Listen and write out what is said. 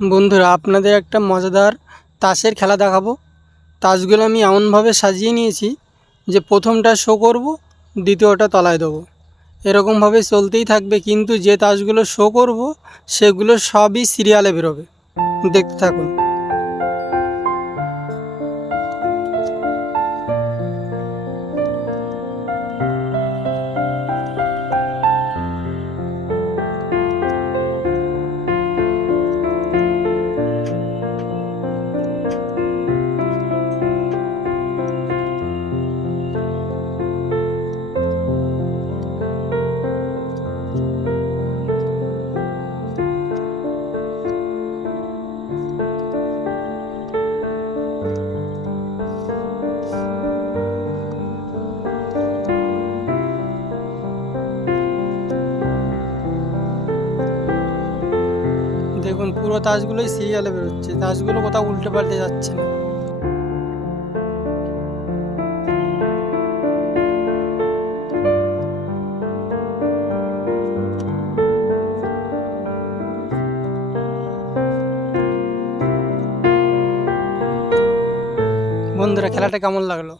বন্ধুরা, আপনাদের একটা মজাদার তাসের খেলা দেখাবো। তাসগুলো আমি এমনভাবে সাজিয়ে নিয়েছি যে প্রথমটা শো করব, দ্বিতীয়টা তলায় দেবো। এরকমভাবে চলতেই থাকবে, কিন্তু যে তাসগুলো শো করব সেগুলো সবই সিরিয়ালে বেরোবে। দেখতে থাকুন। দেখুন, পুরো তাসগুলোই সিরিয়ালে বেরোচ্ছে, তাসগুলো কোথাও উল্টে পাল্টে যাচ্ছে না। বন্ধুরা, খেলাটা কেমন লাগলো?